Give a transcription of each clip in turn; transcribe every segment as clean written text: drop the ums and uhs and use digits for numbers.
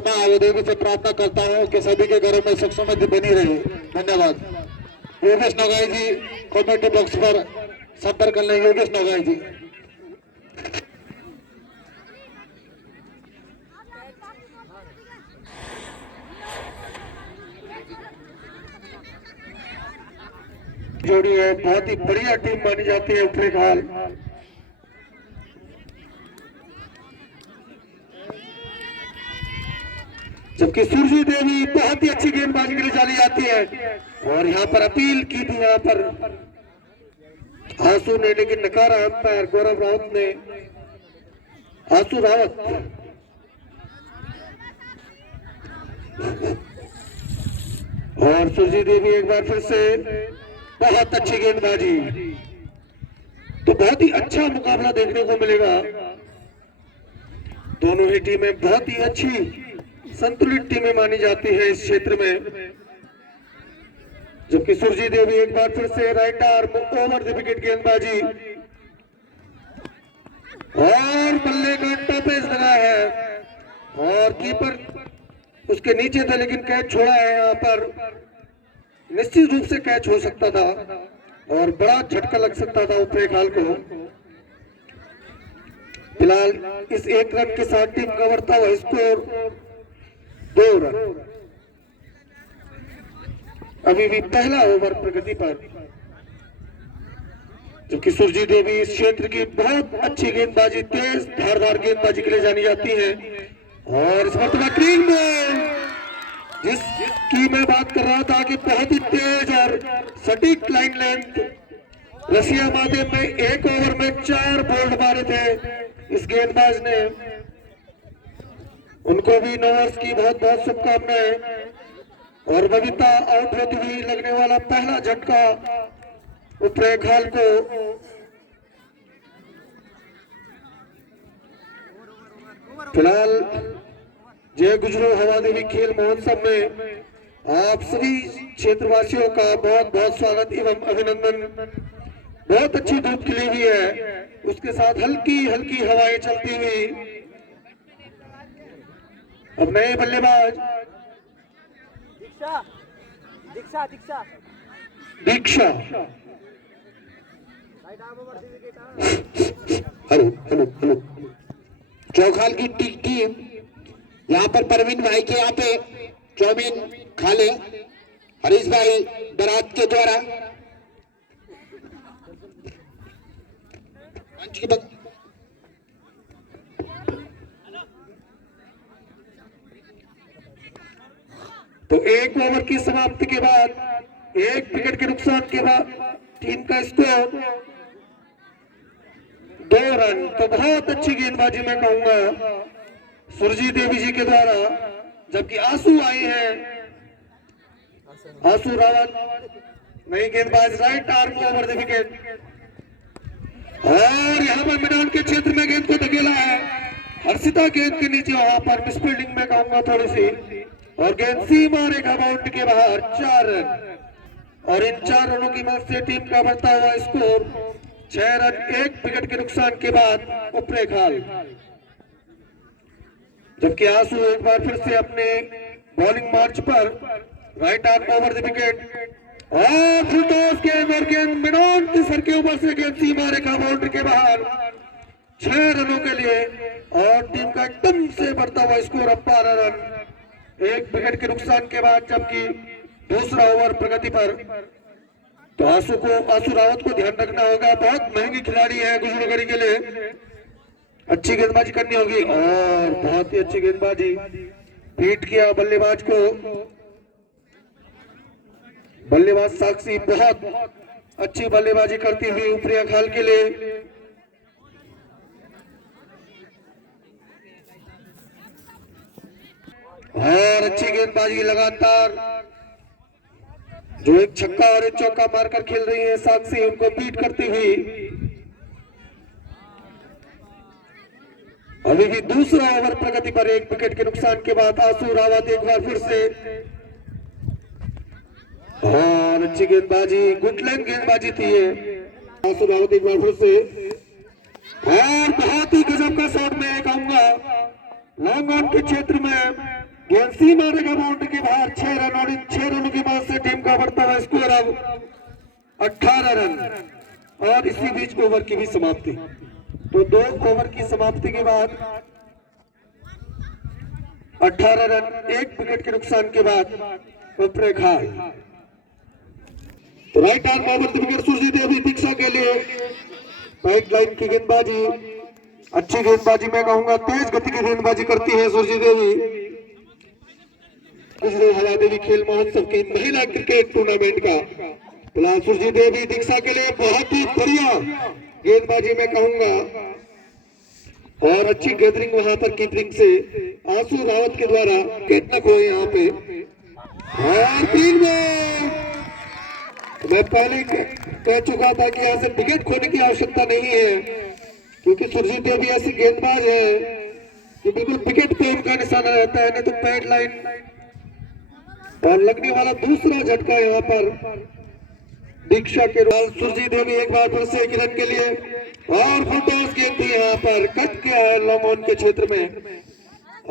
मैं आयुदेवी से प्रार्थना करता हूँ कि सभी के घरों में सुख समृद्धि बनी रहे। धन्यवाद। योगेश नोगाई जी कमेटी बॉक्स पर संपर्क कर लें। योगेश नोगाई जी। जोड़ी है, बहुत ही बढ़िया टीम मानी जाती है उत्तराखंड। जबकि सूर्य देवी बहुत ही अच्छी गेंदबाजी के लिए डाली जाती है और यहाँ पर अपील की थी यहाँ पर आंसू ने, लेकिन नकारा अंपायर गौरव रावत ने। आंसू रावत और सूर्य देवी एक बार फिर से बहुत अच्छी गेंदबाजी। तो बहुत ही अच्छा मुकाबला देखने को मिलेगा। दोनों ही टीमें बहुत ही अच्छी संतुलित टीमें मानी जाती है इस क्षेत्र में। जबकि सुरजीत देवी एक बार फिर से right arm over the wicket गेंदबाजी और बल्ले का टॉपेज लगा है और कीपर उसके नीचे था, लेकिन कैच छोड़ा है। यहाँ पर निश्चित रूप से कैच हो सकता था और बड़ा झटका लग सकता था उत्तराखंड को। फिलहाल इस एक रन के साथ टीम का बढ़ता हुआ स्कोर 2 रन। अभी भी पहला ओवर प्रगति पर। जबकि सुरजीत देवी इस क्षेत्र की बहुत अच्छी गेंदबाजी, तेज धारदार गेंदबाजी के लिए जानी जाती है और इस मरतबा क्लीन बॉल, जिसकी मैं बात कर रहा था कि बहुत ही तेज और सटीक लाइन लेंथ। रसिया माध्यम में एक ओवर में 4 बोल्ड मारे थे इस गेंदबाज ने। उनको भी नवर्स की बहुत बहुत शुभकामनाएं। और बबीता आउट होती हुई लगने वाला पहला झटका उत्तराखंड को। फिलहाल जय गुजरो हवा देवी खेल महोत्सव में आप सभी क्षेत्रवासियों का बहुत बहुत स्वागत एवं अभिनंदन। बहुत अच्छी धूप खिली हुई है, उसके साथ हल्की हल्की हवाएं चलती हुई। अब नए बल्लेबाज दीक्षा हेलो हेलो हेलो चौखाल की टीम यहाँ पर परवीन भाई के यहाँ पे चौमीन खा ले। हरीश भाई बरात के द्वारा तो एक ओवर की समाप्ति के बाद 1 विकेट के नुकसान के बाद टीम का स्कोर 2 रन। तो बहुत अच्छी गेंदबाजी मैं कहूंगा सुरजीत देवी जी के द्वारा। जबकि आंसू आए हैं, आंसू रावत नई गेंदबाज right arm over the wicket और यहाँ पर मैदान के क्षेत्र में गेंद को धकेला है। हर्षिता गेंद के नीचे, वहां पर मिसफील्डिंग में कहूंगा थोड़ी सी, और गेंद सीमा रेखा बाउंड्री के बाहर। 4 रन और इन 4 रनों की मदद से टीम का बढ़ता हुआ स्कोर 6 रन 1 विकेट के नुकसान के बाद उत्तराखंड। जबकि आंसू एक बार फिर से अपने बॉलिंग मार्च पर right arm over the wicket और फुल टॉस गेंद और गेंद मिनोन के सर के ऊपर से गेंद सीमा रेखा बाउंड्री के बाहर। 6 रनों के लिए और टीम का एकदम से बढ़ता हुआ स्कोर अब 12 रन 1 विकेट के नुकसान के बाद। जबकि दूसरा ओवर प्रगति पर। तो आंसू रावत को ध्यान रखना होगा, बहुत महंगी खिलाड़ी है गुजरागढ़ी के लिए। अच्छी गेंदबाजी करनी होगी और बहुत ही अच्छी गेंदबाजी, बीट किया बल्लेबाज को। बल्लेबाज साक्षी बहुत अच्छी बल्लेबाजी करती हुई उत्तराखंड के लिए। और अच्छी गेंदबाजी लगातार, जो एक छक्का और एक चौका मारकर खेल रही है साक्षी, उनको बीट करती हुई। अभी भी दूसरा ओवर प्रगति पर 1 विकेट के नुकसान के बाद आंसू रावत एक बार फिर से। और अच्छी गेंदबाजी, गुड लाइन गेंदबाजी थी ये। आंसू रावत एक बार फिर से और बहुत ही गजब का शॉट मैं कहूंगा लॉन्ग ऑन के क्षेत्र में गेंद सी मारेगा बाउंड्री के बाहर। 6 रन और इन 6 रनों के बाद से टीम का बढ़ता हुआ स्कोर अब 18 रन और इसी बीच ओवर की भी समाप्ति। तो 2 ओवर की समाप्ति के बाद 18 रन 1 विकेट के नुकसान के बाद उपरे खाल। तो right arm over the wicket Surjit Devi Diksha के लिए राइट लाइन की गेंदबाजी, अच्छी गेंदबाजी, मैं कहूंगा तेज गति की गेंदबाजी करती है सुरजीत देवी। हवा देवी खेल महोत्सव की महिला क्रिकेट टूर्नामेंट का फिलहाल सुरजीत देवी दीक्षा के लिए बहुत ही बढ़िया गेंदबाजी मैं कहूंगा और अच्छी गैदरिंग वहां पर कीपिंग से आंसू रावत के द्वारा विकेट न खोए यहाँ पे। और ग्रीन बॉल, मैं पहले कह चुका था कि यहाँ से विकेट खोने की आवश्यकता नहीं है क्योंकि सुरजीत देवी ऐसी गेंदबाज है कि बिल्कुल विकेट पे उनका निशाना रहता है, नहीं तो पैड लाइन और लगने वाला दूसरा झटका यहाँ पर दीक्षा के बाद सुरजीत देवी एक बार फिर से एक रन के लिए और फुल टॉस गेंद थी यहाँ पर कट गया है लॉन्ग ऑन के क्षेत्र में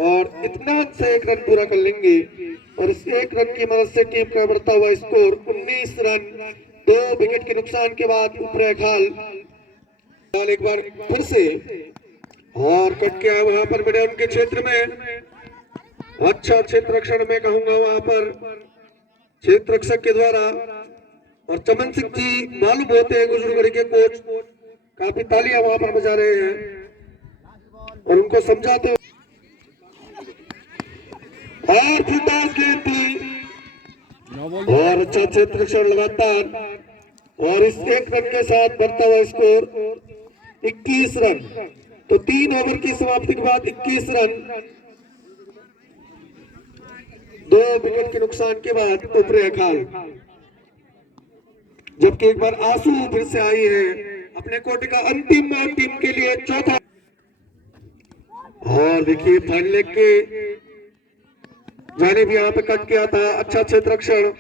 और इतना से 1 रन पूरा कर लेंगे और इस 1 रन की मदद से टीम का बढ़ता हुआ स्कोर 19 रन 2 विकेट के नुकसान के बाद ऊपरे खाल एक बार फिर से और कट गया है वहां पर मिडन के क्षेत्र में। अच्छा क्षेत्र रक्षण में कहूंगा वहां पर क्षेत्र रक्षक के द्वारा और चमन सिंह जी मालूम होते हैं गुजरूगढ़ी के कोच, काफी तालियां वहां पर बजा रहे हैं और उनको समझाते हुए और फुलटॉस गेंद थी और अच्छा क्षेत्र रक्षण लगातार और इस 1 रन के साथ बढ़ता हुआ स्कोर 21 रन। तो 3 ओवर की समाप्ति के बाद 21 रन 2 विकेट के नुकसान के बाद ऊपरे खाल। जबकि एक बार आंसू फिर से आई है अपने कोटे का अंतिम और टीम के लिए चौथा। और देखिए फाइन लेग के जाने भी यहाँ पे कट किया था, अच्छा क्षेत्र रक्षण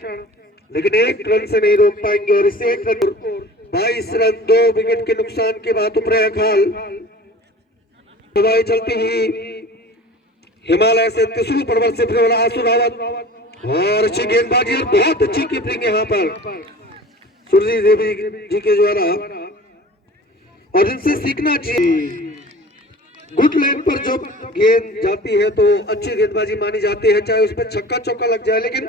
लेकिन 1 रन से नहीं रोक पाएंगे और इसे 1 रन 22 रन 2 विकेट के नुकसान के बाद ऊपरे खाल। हवाई चलती हुई हिमालय से तीसरी पर्वत से फिर आंसू रावत और अच्छी गेंदबाजी और बहुत अच्छी कीपिंग यहाँ पर सुरजीत देवी जी के द्वारा और इनसे सीखना चाहिए। गुड लाइन पर जो गेंद जाती है तो अच्छी गेंदबाजी मानी जाती है, चाहे उसमें छक्का चौका लग जाए लेकिन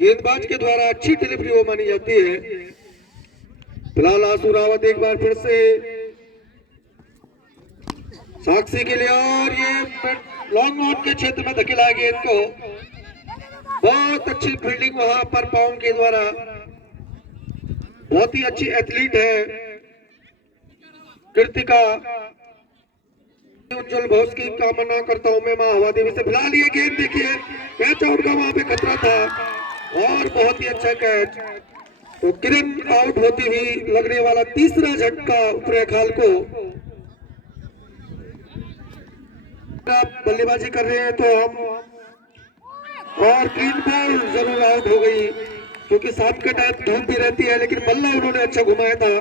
गेंदबाज के द्वारा अच्छी डिलीवरी वो मानी जाती है। फिलहाल आंसू रावत एक बार फिर से साक्षी के लिए और ये लॉन्ग ऑन के क्षेत्र में धकेला गेंद को, बहुत अच्छी फील्डिंग वहां पर पाउंड के द्वारा, बहुत ही अच्छी एथलीट है कृतिका, उज्जवल भविष्य की कामना करता हूं मैं मां हवा देवी से। फिलहाल ये गेंद देखिए कैच आउट का वहां पे खतरा था और बहुत ही अच्छा कैच। तो किरण आउट होती हुई लगने वाला तीसरा झटका ऊपरे खाल को। बल्लेबाजी कर रहे हैं तो हम और ग्रीन बॉल जरूर आउट हो गई क्योंकि शाम के टाइम धूप भी रहती है लेकिन बल्ला उन्होंने अच्छा घुमाया था।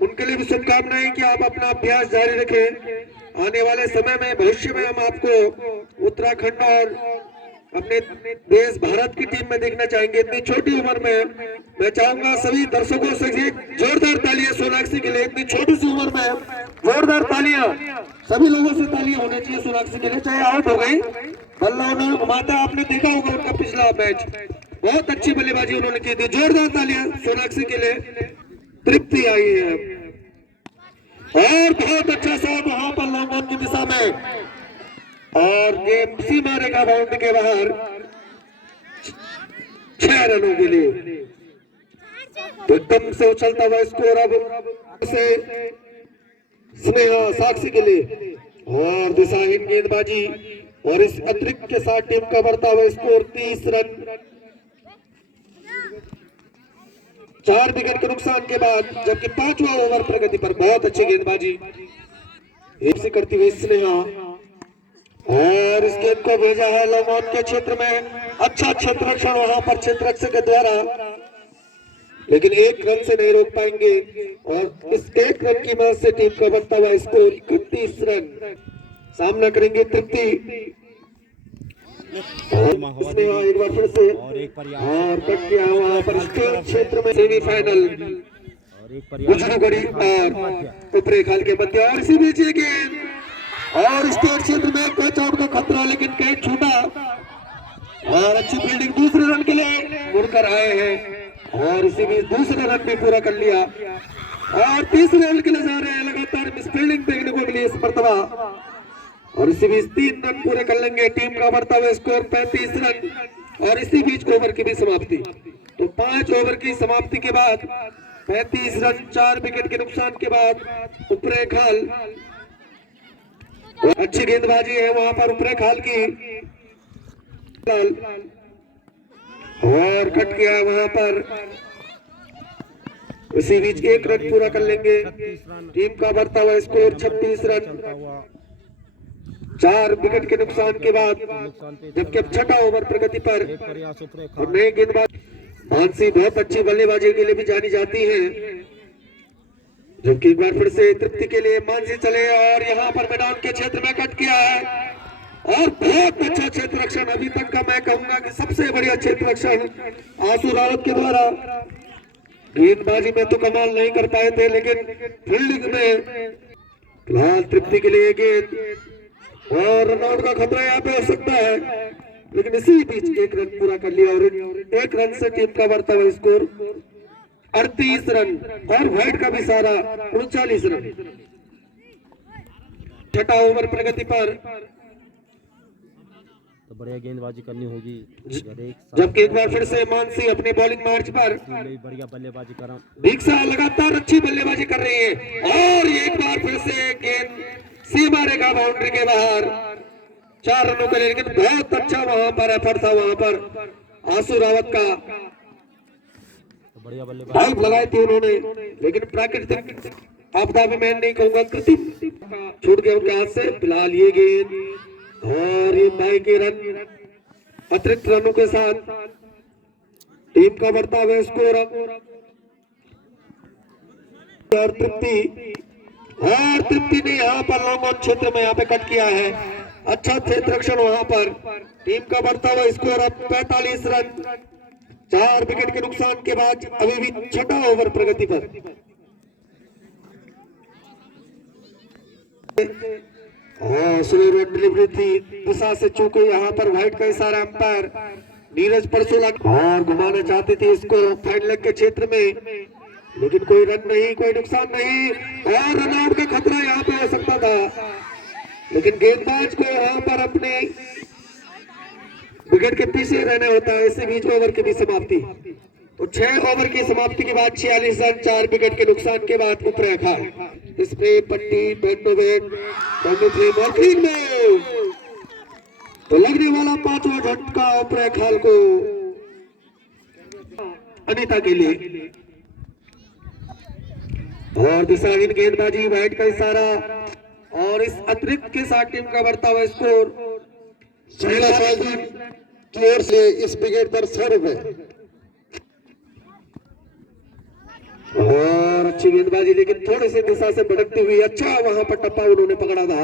उनके लिए भी शुभकामनाएं कि आप अपना अभ्यास जारी रखें। आने वाले समय में भविष्य में हम आपको उत्तराखंड और अपने देश भारत की टीम में देखना चाहेंगे। इतनी छोटी उम्र में मैं चाहूंगा सभी दर्शकों से जोरदार तालियां सोनाक्षी के लिए। इतनी छोटी सी उम्र में जोरदार तालियां सभी लोगों से तालियां होनी चाहिए सोनाक्षी के लिए। चाहे आउट हो गई बल्ला उन्होंने घुमाता, आपने देखा होगा उनका पिछला मैच, बहुत अच्छी बल्लेबाजी उन्होंने की थी। जोरदार तालियां सोनाक्षी के लिए। तृप्ति आई है और बहुत अच्छा शॉट वहां पर लॉन्ग ऑन की दिशा में और गेंद सी मारेगा बाउंड्री के बाहर 6 रनों के लिए। तो एकदम से उछलता हुआ स्कोर अब से स्नेहा साक्षी के लिए और दिशाहीन गेंदबाजी और इस अतिरिक्त के साथ टीम का बढ़ता हुआ स्कोर 30 रन 4 विकेट के नुकसान के बाद। जबकि 5वां ओवर प्रगति पर बहुत अच्छी गेंदबाजी से करती हुई स्नेहा और इस गेंद को भेजा है लॉन्ग ऑन के क्षेत्र में। अच्छा क्षेत्र रक्षण वहां पर क्षेत्र रक्षक के द्वारा लेकिन 1 रन से नहीं रोक पाएंगे और इस 1 रन की मदद से टीम का बढ़ता हुआ स्कोर 31 रन। सामना करेंगे तृप्ति इसने एक बार फिर से और कट किया वहां पर स्कोर क्षेत्र में सेमीफाइनल बुजुर्गरी और ऊपरी खाल के मध्य और इसी बीच ये गेंद और स्टेट क्षेत्र में कैच आउट का खतरा लेकिन कहीं छूटा और अच्छी फील्डिंग दूसरे रन के लिए मुड़कर आए हैं और इसी बीच दूसरे रन भी पूरा कर लिया और तीसरे रन के लिए जा रहे हैं। लगातार मिस फील्डिंग देखने को मिली इस मर्तबा और इसी बीच 3 रन पूरे कर लेंगे। टीम का बढ़ता हुआ स्कोर 35 रन और इसी बीच ओवर की भी समाप्ति। तो 5 ओवर की समाप्ति के बाद 35 रन 4 विकेट के नुकसान के बाद ऊपरे खाल अच्छी गेंदबाजी है वहां पर ऊपरे खाल की और कट किया वहां पर इसी बीच 1 रन पूरा कर लेंगे। टीम का बढ़ता हुआ स्कोर 36 रन 4 विकेट के नुकसान के बाद जबकि अब छठा ओवर प्रगति पर और नए गेंदबाज मानसी बहुत अच्छी बल्लेबाजी के लिए भी जानी जाती है जबकि एक बार फिर से तृप्ति के लिए मानसी चले और यहाँ पर मैदान के क्षेत्र में कट किया है और बहुत अच्छा क्षेत्र रक्षण अभी तक का मैं कहूंगा कि सबसे बढ़िया क्षेत्र रक्षण आंसू रावत के द्वारा। गेंदबाजी में तो कमाल नहीं कर पाए थे लेकिन फील्डिंग में फिलहाल तृप्ति के लिए गेंद और रनआउट का खतरा यहाँ पे हो सकता है लेकिन इसी बीच 1 रन पूरा कर लिया और 1 रन से टीम का बढ़ता हुआ स्कोर 38 रन और वाइड का भी सारा 39 रन। छठा ओवर प्रगति पर तो बढ़िया गेंदबाजी करनी होगी जबकि एक बार फिर से मानसी अपने बॉलिंग मार्च पर बढ़िया बल्लेबाजी करा दीक्षा लगातार अच्छी बल्लेबाजी कर रही है और एक बार फिर से गेंद सीमा रेखा बाउंड्री के बाहर 4 रनों के लिए लेकिन बहुत अच्छा वहां पर एफर्ट था वहां पर आंसू रावत का बढ़िया बल्लेबाजी हेल्प लगाई थी उन्होंने लेकिन प्राकृतिक आपदा में मैं नहीं कहूंगा कृत्रिम छूट गया उनके हाथ से। फिलहाल ये गेंद और ये 22 के रन अतिरिक्त रनों के साथ टीम का बढ़ता हुआ स्कोर और तृप्ति ने यहाँ पर लॉन्ग ऑन क्षेत्र में यहाँ पे कट किया है। अच्छा क्षेत्र रक्षण वहां पर टीम का बढ़ता हुआ स्कोर अब 45 रन 4 विकेट के नुकसान के बाद अभी भी छठा ओवर प्रगति पर। स्लो डिलीवरी थी दिशा से चूके यहाँ पर व्हाइट का इशारा अंपायर नीरज परसोला और घुमाना चाहते थे इसको फाइन लेग के क्षेत्र में लेकिन कोई रन नहीं कोई नुकसान नहीं और रन आउट का खतरा यहाँ पे हो सकता था लेकिन गेंदबाज को यहाँ पर अपने विकेट के पीछे रहना होता है। इसी बीच ओवर की भी समाप्ति। तो 6 ओवर की समाप्ति के बाद 46 रन 4 विकेट के नुकसान के बाद ऊपरे खाल स्प्रे पट्टी में तो लगने वाला 5वां झटका ऊपरे खाल को अनीता के लिए और दिशाहीन गेंदबाजी वाइड का इशारा और इस अतिरिक्त के साथ टीम का बढ़ता हुआ स्कोर की ओर से इस विकेट पर 100 रुपए और अच्छी गेंदबाजी लेकिन थोड़ी सी दिशा से भटकती हुई अच्छा वहां पर टप्पा उन्होंने पकड़ा था।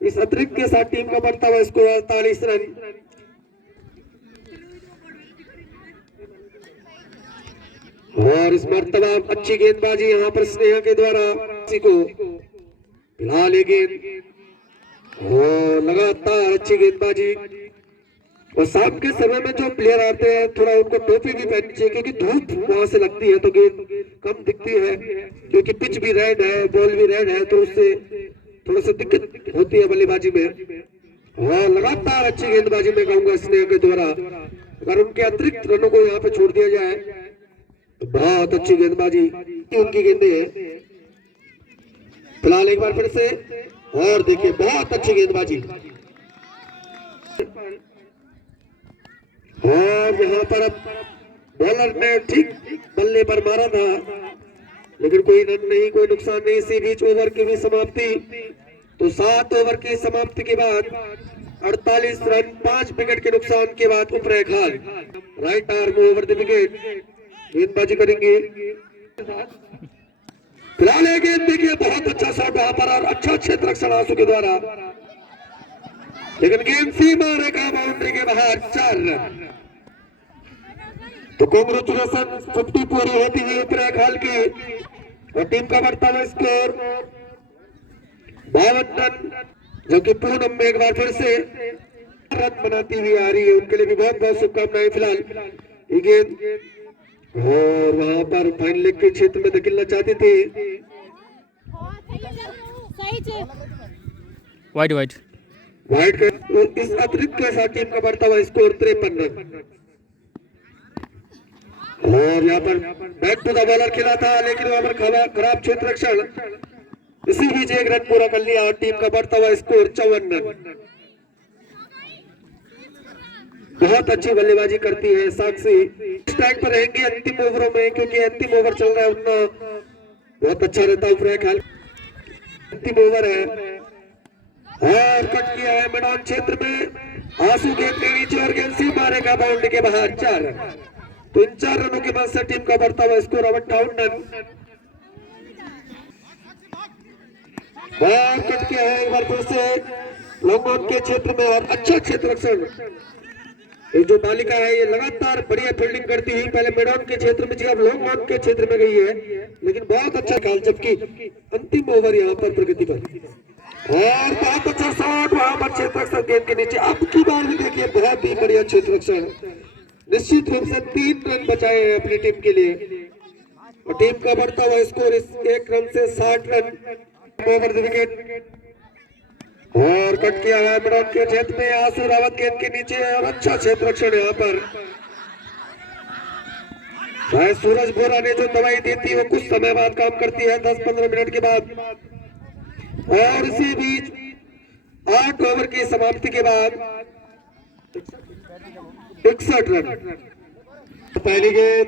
इस अतिरिक्त के साथ टीम का बढ़ता हुआ स्कोर 48 रन और इस मर्तबा अच्छी गेंदबाजी यहाँ पर स्नेहा के द्वारा को फिलहाल ये गेंद और लगातार अच्छी गेंदबाजी और शाम के समय में जो प्लेयर आते हैं थोड़ा उनको टोपी भी पहननी चाहिए क्योंकि धूप वहां से लगती है तो गेंद कम दिखती है क्योंकि पिच भी रेड है बॉल भी रेड है तो उससे थोड़ा सा दिक्कत होती है बल्लेबाजी में। और लगातार अच्छी गेंदबाजी में कहूंगा स्नेहा के द्वारा अगर उनके अतिरिक्त रनों को यहाँ पे छोड़ दिया जाए तो बहुत अच्छी गेंदबाजी उनकी गेंदे है। फिलहाल एक बार फिर से और देखिए बहुत अच्छी गेंदबाजी और यहाँ पर अब बॉलर ने ठीक बल्ले पर मारा था लेकिन कोई रन नहीं कोई नुकसान नहीं। इसी बीच ओवर की भी समाप्ति। तो 7 ओवर की समाप्ति के बाद 48 रन 5 विकेट के नुकसान के बाद ऊपरे खाल right arm over the wicket गेंदबाजी करेंगे। फिलहाल ये गेंद देखिए बहुत अच्छा शॉट वहां पर और अच्छा क्षेत्र रक्षण आंसू के द्वारा लेकिन गेंद सीमा रेखा बाउंड्री के बाहर 4 रन। तो कांग्रेचुलेशन, 50 पूरी होती हुई उत्तराखंड हाल की और टीम का बढ़ता हुआ स्कोर 52 रन, जो कि पूनम में एक बार फिर से रन बनाती हुई आ रही है। उनके लिए भी बहुत बहुत शुभकामनाएं। फिलहाल ये गेंद और वहां पर फाइन लेग के क्षेत्र में धकेलना चाहती थी। वाइड वाइड वाइड का इस अतिरिक्त के साथ टीम का बढ़ता हुआ स्कोर 53 रन। और यहाँ पर बैक टू द बॉलर खेला था, लेकिन वहां पर खराब क्षेत्र रक्षण, इसी बीच एक रन पूरा कर लिया और टीम का बढ़ता हुआ स्कोर 54 रन। बहुत अच्छी बल्लेबाजी करती है साक्षी। स्ट्राइक पर रहेंगे अंतिम ओवरों में, क्योंकि अंतिम ओवर चल रहा है, उतना बहुत अच्छा रहता है उत्तराखंड। अंतिम ओवर है और कट किया है मैदान क्षेत्र में। आंसू गेंद के नीचे और गेंद सीमा रेखा बाउंड्री के बाहर 4 रन। तो इन 4 रनों के बाद से टीम का बढ़ता हुआ स्कोर 58 रन। और कट किया है एक बार फिर से लॉन्ग ऑन के क्षेत्र में और अच्छा क्षेत्र रक्षण। ये जो बालिका है ये लगातार बढ़िया फील्डिंग करती हुई पहले मैदान के क्षेत्र में, अब लॉन्ग ऑन के क्षेत्र में गई है, लेकिन बहुत अच्छा ख्याल। जबकि अंतिम ओवर यहाँ पर प्रगति पर और बहुत अच्छा शॉट वहां पर क्षेत्र रक्षण गेंद के नीचे। अब की बार भी देखिए बहुत ही बढ़िया क्षेत्र रक्षण। निश्चित रूप से 3 रन बचाए हैं अपनी टीम के लिए और टीम का बढ़ता हुआ स्कोर इस 1 रन से 60 रन। ओवर द विकेट और कट किया है मैदान के क्षेत्र में। आंसू रावत गेंद के नीचे और अच्छा क्षेत्र रक्षण यहाँ पर। भाई सूरज बोरा ने जो दवाई दी थी वो कुछ समय बाद काम करती है, 10-15 मिनट के बाद। और इसी बीच 8 ओवर की समाप्ति के बाद 61 रन पहली गेंद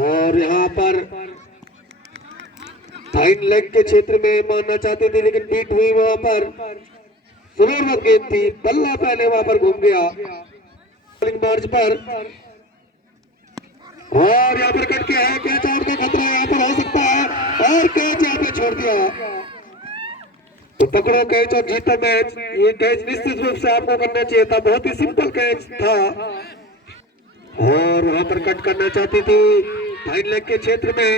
और यहाँ पर फाइन लेग के क्षेत्र में मारना चाहते थे, लेकिन बीट हुई वहां पर। सुरेश गेंद थी, बल्ला पहले वहां पर घूम गया मार्च पर और यहाँ पर कट के है कैच आउट का खतरा यहाँ पर हो सकता है और कैच यहाँ पे छोड़ दिया। तो पकड़ो कैच और जीता मैच। ये कैच निश्चित रूप से आपको करना चाहिए था, बहुत ही सिंपल कैच था और वहां पर कट करना चाहती थी फाइन लेग के क्षेत्र में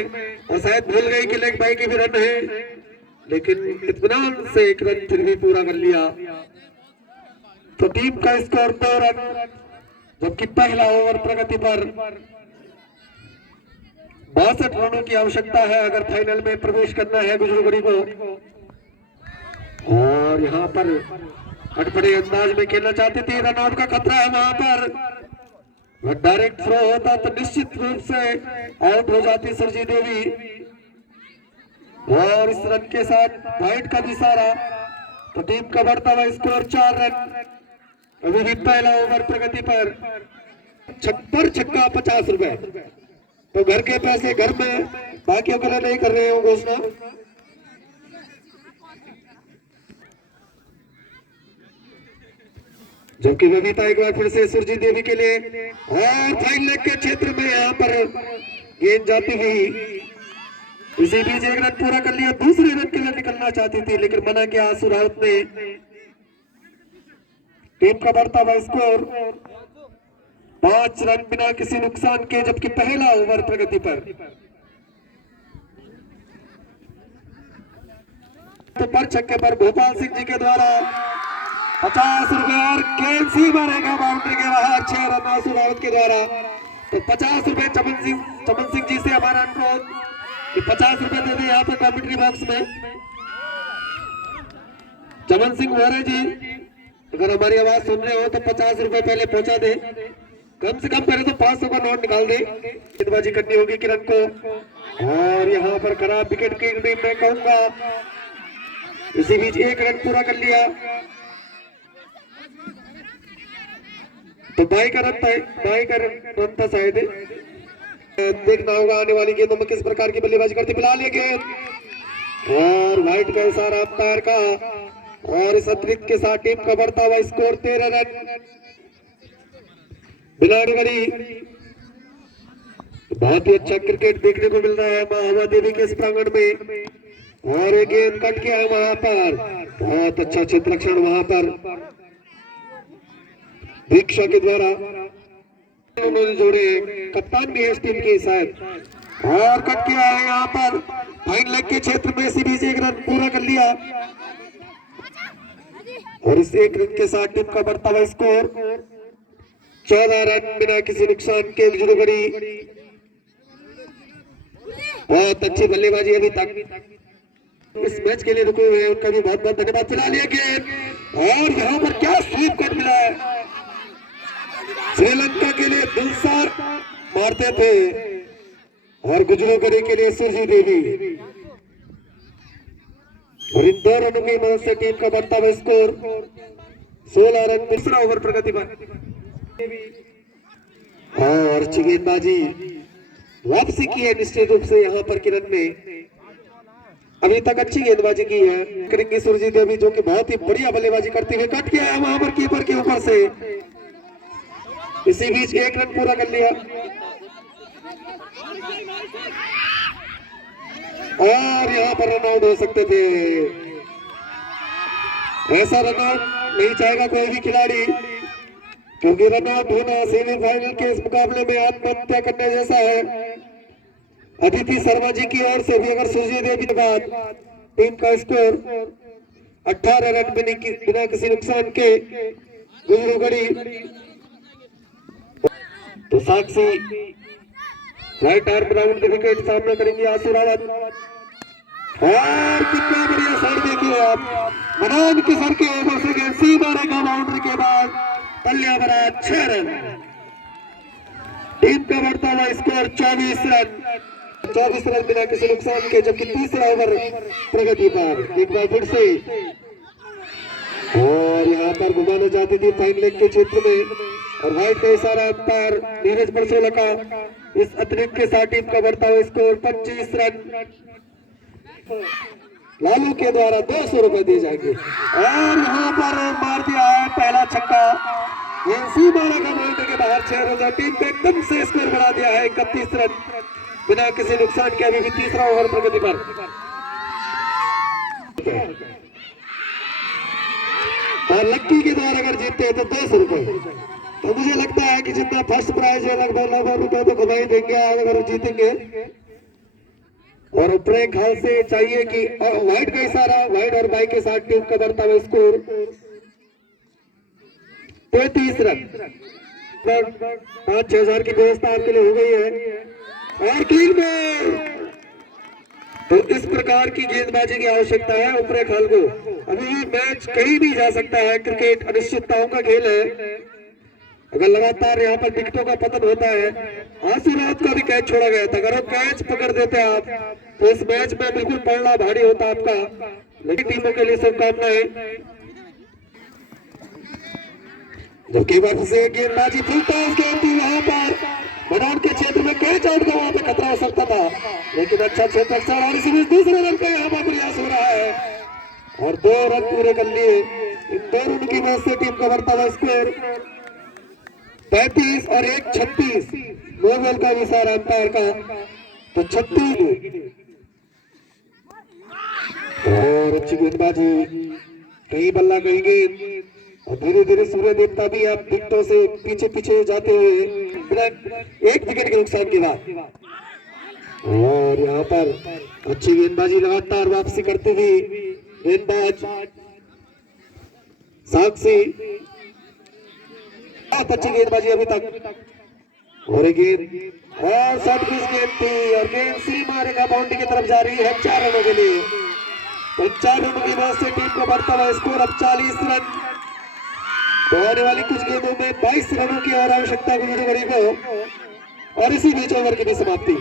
और शायद भूल गई कि लेग बाई के भी रन है, लेकिन इत्मीनान से 1 रन फिर भी पूरा कर लिया। तो टीम का स्कोर 2 रन, जबकि पहला ओवर प्रगति पर 62 रनों की आवश्यकता है अगर फाइनल में प्रवेश करना है गुजरूगढ़ी को। और यहाँ पर अटपटे अंदाज में खेलना चाहती थी, रन आउट का खतरा है वहां पर। डायरेक्ट थ्रो होता तो निश्चित रूप से आउट हो जाती सरजी देवी। और इस रन के साथ वाइड का भी इशारा। तो टीम का बढ़ता हुआ स्कोर 4 रन। अभी भी पहला ओवर प्रगति पर। छक्का 50 रुपए। तो घर के पैसे घर में, बाकियों के लिए नहीं कर रहे हो घोषणा। जबकि बबीता एक बार फिर से सुरजीत देवी के लिए और फाइन लेग के क्षेत्र में यहाँ पर गेंद जाती हुई। इसी बीच 1 रन पूरा कर लिया, दूसरे रन के लिए निकलना चाहती थी, लेकिन मना किया आंसू रावत ने। टीम का बढ़ता हुआ स्कोर 5 रन बिना किसी नुकसान के, जबकि पहला ओवर प्रगति पर। तो पर छक्के पर भोपाल सिंह जी के द्वारा 50 रुपए और गेंद सीमा रेखा बाउंड्री के बाहर 6 रन आंसू रावत के द्वारा। तो 50 रुपए चमन सिंह जी से हमारा अनुरोध कि 50 रुपए दे दें यहाँ पे कमेंट्री बॉक्स में। चमन सिंह वोरे जी अगर हमारी आवाज सुन रहे हो तो 50 रुपए पहले पहुंचा दे, कम से कम पहले तो 500 का नोट निकाल दे। गेंदबाजी करनी होगी किरण को और यहाँ पर खराब विकेट की मैं कहूंगा। इसी बीच 1 रन पूरा कर लिया। तो बाई का रन था शायद। देखना होगा आने वाली गेंदों में किस प्रकार की बल्लेबाजी करती। फिलहाल ये गेंद और वाइट का इशारा अंपायर का और इस अतिरिक्त के साथ टीम का बढ़ता हुआ स्कोर 13 रन। बिलाड़गढ़ी बहुत ही अच्छा क्रिकेट देखने को मिल रहा है महावा देवी के इस प्रांगण में और एक गेंद कट गया है वहां पर। बहुत अच्छा क्षेत्र रक्षण वहां पर दीक्षा के द्वारा उन्होंने जोड़े, कप्तान भी है इस टीम के शायद। और कट किया है यहाँ पर फाइन लेग के क्षेत्र में, इसी बीच एक रन पूरा कर लिया और इस एक रन के साथ टीम का बढ़ता हुआ स्कोर 14 रन बिना किसी नुकसान के जुड़गड़ी। बहुत अच्छी बल्लेबाजी अभी तक इस मैच के लिए रुके हुए हैं, उनका भी बहुत बहुत धन्यवाद। फिलहाल ये गेंद और यहाँ पर क्या स्वीप कट मिला है, श्रीलंका के लिए दिलसार मारते थे और गुजरोगढ़ी के लिए सुरजी देवी। और इन दो रनों की मदद से टीम का बढ़ता हुआ स्कोर 16 रन। दूसरा ओवर प्रगति पर और अच्छी गेंदबाजी वापसी की है निश्चित रूप से यहाँ पर किरण ने अभी तक अच्छी गेंदबाजी की है। करेंगे सुरजी देवी जो कि बहुत ही बढ़िया बल्लेबाजी करते हुए, कट किया है वहां पर कीपर के ऊपर से, इसी बीच एक रन पूरा कर लिया और यहाँ पर रन आउट हो सकते थे। ऐसा रन आउट नहीं चाहेगा कोई भी खिलाड़ी, क्योंकि रन आउट होना सेमीफाइनल के इस मुकाबले में आत्महत्या करने जैसा है। अदिति शर्मा जी की ओर से भी अगर सुरजी देवी के बाद टीम का स्कोर 18 रन बिना किसी नुकसान के गुजरोगढ़ी, तो साक्षी राइट आर्म राउंड के विकेट सामना करेंगे आशु रावत। और कितना बढ़िया शॉट देखिए आप, मनान के सर के ओवर से गेंद सीधा रेखा बाउंड्री के बाद पल्लिया बना 6 रन। टीम का बढ़ता हुआ स्कोर 24 रन बिना किसी नुकसान के, जबकि तीसरा ओवर प्रगति पर। एक बार फिर से और यहाँ पर घुमाना चाहती थी फाइन लेग के क्षेत्र में और वाइड का इशारा अंपायर नीरज बरसोला का। इस अतिरिक्त के साथ टीम का बढ़ता हुआ स्कोर 25 रन। लालू के द्वारा 200 रुपए दिए जाएंगे और यहाँ पर मार दिया है पहला छक्का, सीमारा का बाउंड्री के बाहर 6 रन। टीम को एकदम से स्कोर बढ़ा दिया है 31 रन बिना किसी नुकसान के। अभी भी तीसरा ओवर प्रगति पर और लक्की के द्वारा अगर जीतते हैं तो 200 रुपए। तो मुझे लगता है कि जितना फर्स्ट प्राइज है लगभग रुपए तो घुमाई देंगे अगर जीतेंगे। और ऊपर ख्याल से चाहिए कि वाइड का इशारा, वाइड और बाई के साथ टीम का बढ़ता हुआ स्कोर 33 रन। 5-6 हजार की व्यवस्था आपके लिए हो गई है और क्लीन बॉल। तो इस प्रकार की गेंदबाजी की आवश्यकता है ऊपरे खाल को। अभी मैच कहीं भी जा सकता है, क्रिकेट अनिश्चितताओं का खेल है। अगर लगातार यहाँ पर विकेटों का पतन होता है, आशु रावत का भी कैच छोड़ा गया था, अगर वो कैच पकड़ देते आप तो इस मैच में बिल्कुल पड़ना भारी होता आपका। लेकिन टीमों के लिए शुभकामनाएं। जबकि बार से गेंदबाजी फुलता गेंद थी वहां पर मैदान के क्षेत्र में कैच आउट का वहां पे खतरा हो सकता था, लेकिन अच्छा क्षेत्र और इसी बीच दूसरे रन का यहाँ पर प्रयास हो रहा है और 2 रन पूरे कर लिए। इन 2 रन की वजह से टीम का बढ़ता हुआ स्कोर 35 और 1 36। नो बॉल का इशारा अंपायर का, तो 36। और अच्छी गेंदबाजी, कहीं बल्ला कहीं गेंद और धीरे धीरे सूर्य देवता भी आप विकेटों से पीछे पीछे जाते हुए बिना 1 विकेट के नुकसान के बाद। और यहाँ पर अच्छी गेंदबाजी लगातार वापसी करते हुए गेंदबाज साक्षी, बहुत अच्छी गेंदबाजी अभी तक। और गेंद और शॉर्ट पिच गेंद थी और गेंद सीमा रेखा बाउंड्री की तरफ जा रही है 4 रनों के लिए। तो 4 रनों की वजह से टीम को बढ़ता हुआ स्कोर अब 40 रन। तो आने वाली कुछ गेंदों में 22 रनों की और आवश्यकता गुजरोगढ़ी को और इसी बीच ओवर की भी समाप्ति।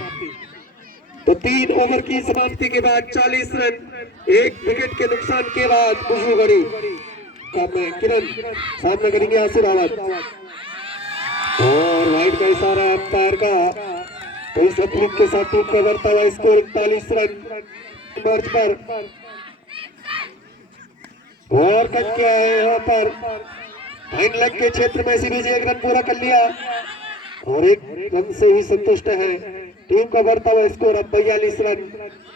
तो 3 ओवर की समाप्ति के बाद 40 रन 1 विकेट के नुकसान के बाद गुजरोगढ़ी का किरण सामना करेंगे आशु रावत। और वाइड का इशारा अंपायर का, तो इस अतिरिक्त के साथ टीम का बढ़ता हुआ स्कोर 41 रन मार्च पर। और कट किया है यहाँ पर फाइन लेग के क्षेत्र में, इसी बीच 1 रन पूरा कर लिया और 1 रन से ही संतुष्ट है। टीम का बढ़ता हुआ स्कोर अब 42 रन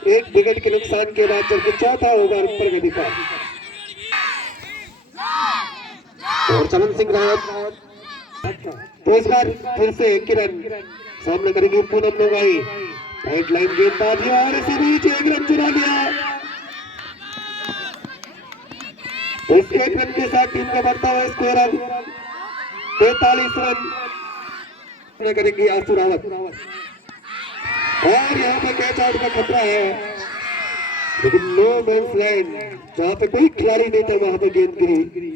1 विकेट के नुकसान के बाद, जबकि चौथा ओवर प्रगति पर। और चमन सिंह रावत तो इस बार फिर से किरण सामने करेंगी पूनम लोगाई। राइट लाइन गेंदबाजी और इसी बीच एक रन चुरा लिया। इस एक रन के साथ टीम का बढ़ता हुआ स्कोर अब 43 रन करेंगी आशु रावत। और यहाँ पे कैच आउट का खतरा है, लेकिन नो मैंस लैंड, जहाँ पे कोई खिलाड़ी नहीं था वहां पे गेंद गिरी।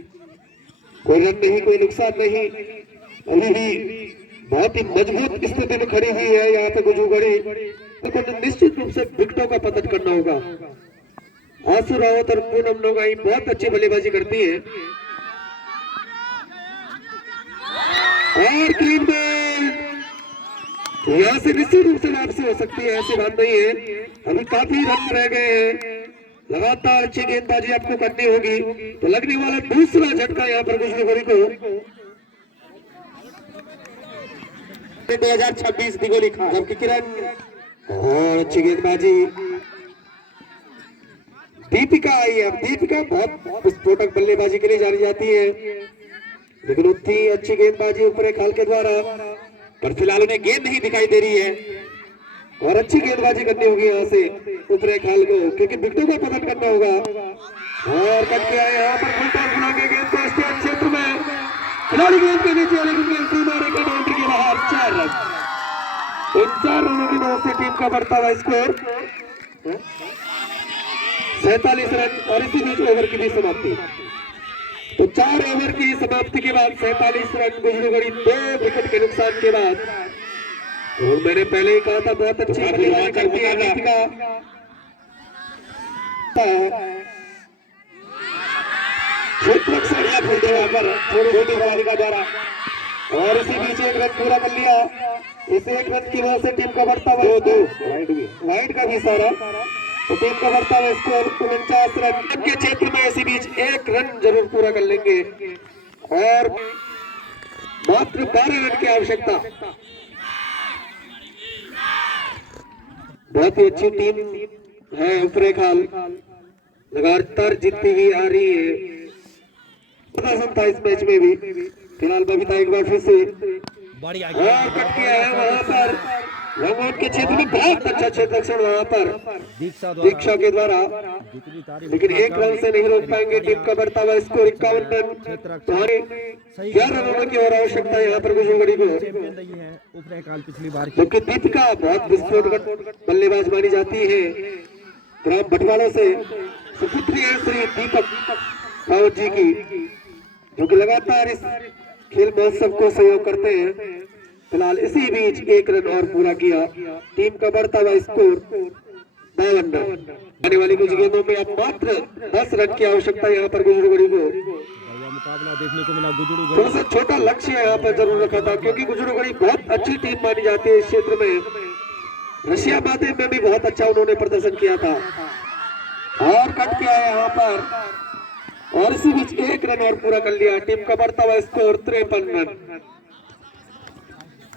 कोई रन नहीं, कोई नुकसान नहीं, अभी भी बहुत ही मजबूत स्थिति में खड़ी हुई है यहाँ पे गुजुगढ़ी। तो निश्चित रूप से विकेटों का पतन करना होगा। आशु रावत और पूनम लोगाई बहुत अच्छी बल्लेबाजी करती है। और क्लीन बॉल, यहाँ से निश्चित रूप से वापसी हो सकती है, ऐसी बात नहीं है। अभी काफी रन रह गए हैं, लगातार अच्छी गेंदबाजी आपको करनी होगी। तो लगने वाला दूसरा झटका यहाँ पर गुजरात को 2026 दिगो लिखा, जबकि किरण और अच्छी गेंदबाजी दीपिका आई है। दीपिका बहुत विस्फोटक बल्लेबाजी के लिए जानी जाती है, लेकिन उतनी अच्छी गेंदबाजी ऊपर एक हाल के द्वारा, पर फिलहाल उन्हें गेंद नहीं दिखाई दे रही है। और अच्छी गेंदबाजी करनी होगी यहाँ से ऊपर एक हाल को, क्योंकि विकेटों को पतन करना होगा। और कट के आए यहाँ पर फुल टॉस बना के गेंद को स्टेट क्षेत्र में खिलाड़ी गेंद के नीचे, लेकिन गेंद मारेगा बाउंड्री के बाहर। 4 रन, इन 4 रनों की मदद से टीम का बढ़ता हुआ स्कोर 47 रन। और इसी बीच ओवर की भी समाप्ति। तो 4 ओवर की समाप्ति के बाद 47 रन गुजरागढ़ी 2 विकेट के नुकसान के बाद। और मैंने पहले ही कहा था बहुत अच्छी बल्लेबाजी करती है दीपिका। छोटी बॉलिंग का द्वारा, और इसी बीच एक रन पूरा कर लिया। इस एक रन की वजह से टीम का बढ़ता हुआ वाइड का भी सारा, तो टीम का बढ़ता हुआ स्कोर 49 रन के क्षेत्र में। इसी बीच एक रन जरूर पूरा कर लेंगे और मात्र 12 रन की आवश्यकता। बहुत ही अच्छी टीम है उपरेखाल, लगातार जीतती हुई आ रही है। था इस मैच में भी। फिलहाल बबीता एक बार फिर से और कट किया है वहां पर लंगोट के क्षेत्र में। बहुत अच्छा क्षेत्ररक्षण वहां पर दीक्षा के द्वारा, लेकिन एक रन से नहीं रोक पाएंगे। टीम का बढ़ता हुआ स्कोर 51 रन। 11 रनों की और आवश्यकता है यहाँ पर गुजरागढ़ी को, पिछली बार क्योंकि दीपिका बहुत विस्फोटक बल्लेबाज मानी जाती है। ग्राम बटवालों से सुपुत्री है श्री दीपक रावत जी की, जो कि लगातार इस खेल महोत्सव को सहयोग करते हैं। फिलहाल इसी बीच एक रन और पूरा किया। टीम का बढ़ता हुआ स्कोर 52 रन। आने वाली कुछ गेंदों में अब मात्र 10 रन की आवश्यकता यहाँ पर गुजरागढ़ी को। मुकाबला देखने को मिला गुजरागढ़, थोड़ा सा छोटा लक्ष्य यहाँ पर जरूर रखा था, क्योंकि गुजरागढ़ी बहुत अच्छी टीम मानी जाती है इस क्षेत्र में। रशिया माध्यम में भी बहुत अच्छा उन्होंने प्रदर्शन किया था। और कट किया है यहाँ पर, और इसी बीच एक रन और पूरा कर लिया। टीम का बढ़ता हुआ स्कोर 53 रन।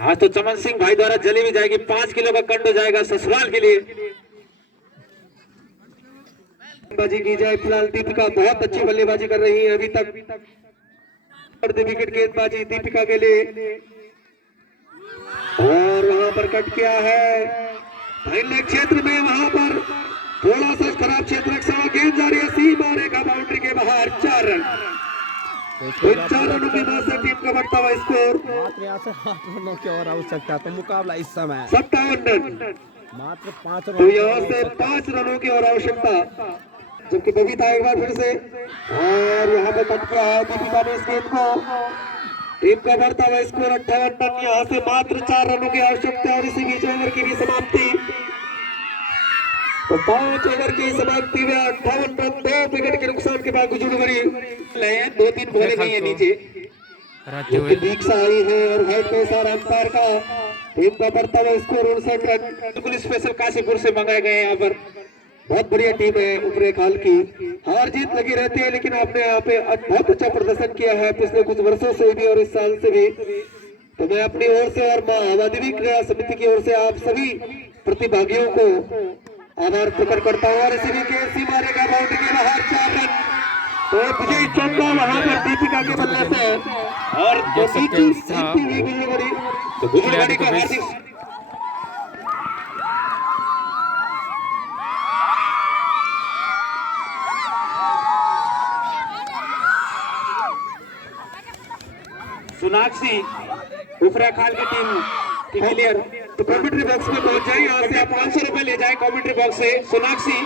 आज तो चमन सिंह भाई द्वारा जली भी जाएगी, 5 किलो का कंड हो जाएगा ससुराल के लिए। बल्लेबाजी की जाए, फिलहाल दीपिका बहुत अच्छी बल्लेबाजी कर रही है अभी तक। विकेट गेंदबाजी दीपिका के लिए, और वहां पर कट किया है फाइनल क्षेत्र में। वहां पर थोड़ा सा खराब क्षेत्र गेंद जा रही है, सी मारेगा बाउंड्री के बाहर। 4 रन। 4 रनों की मदद से टीम का बढ़ता हुआ स्कोर मात्र 8 रनों की और आवश्यकता। तो मुकाबला इस समय 57 रन, मात्र 5 रन। तो यहाँ से 5 रनों की और आवश्यकता। जबकि बबीता एक बार फिर से, और यहाँ पे कट किया है दीपिका ने इस गेंद को। टीम का बढ़ता हुआ स्कोर 58 रन। यहाँ से मात्र 4 रनों की आवश्यकता। और इसी बीच ओवर की भी समाप्ति। तो 5 ओवर की समाप्ति में 58 रन, 2 विकेट के नुकसान के बाद गुजरागढ़ी 2-3 बॉले नहीं है नीचे। दीक्षा आई है और व्हाइट का इशारा अंपायर का। टीम का बढ़ता हुआ स्कोर 59 रन। बिल्कुल स्पेशल काशीपुर से मंगाए गए यहाँ पर। बहुत बढ़िया टीम है उपरेखाल की। हार जीत लगी रहती है, लेकिन आपने यहाँ पे बहुत अच्छा प्रदर्शन किया है पिछले कुछ वर्षों से भी और इस साल से भी। तो मैं अपनी ओर से और महावादी क्रीड़ा समिति की ओर से आप सभी प्रतिभागियों को आभार प्रकट करता हूँ। और इसी भी मारेगा बाउंड्री के बाहर। 4 रन। तो विजय चौका वहां पर दीपिका के बल्ले से और देख सकते हैं उत्साह। तो गुजरगढ़ी को हार्दिक सोनाक्षी उफरा खाल की टीम क्लियर। तो कमेंट्री बॉक्स में पहुंच जाए, यहाँ से आप 500 रुपए ले जाए कमेंट्री बॉक्स से। सोनाक्षी